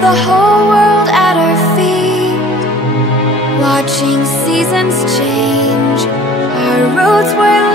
the whole world at our feet, watching seasons change. Our roads were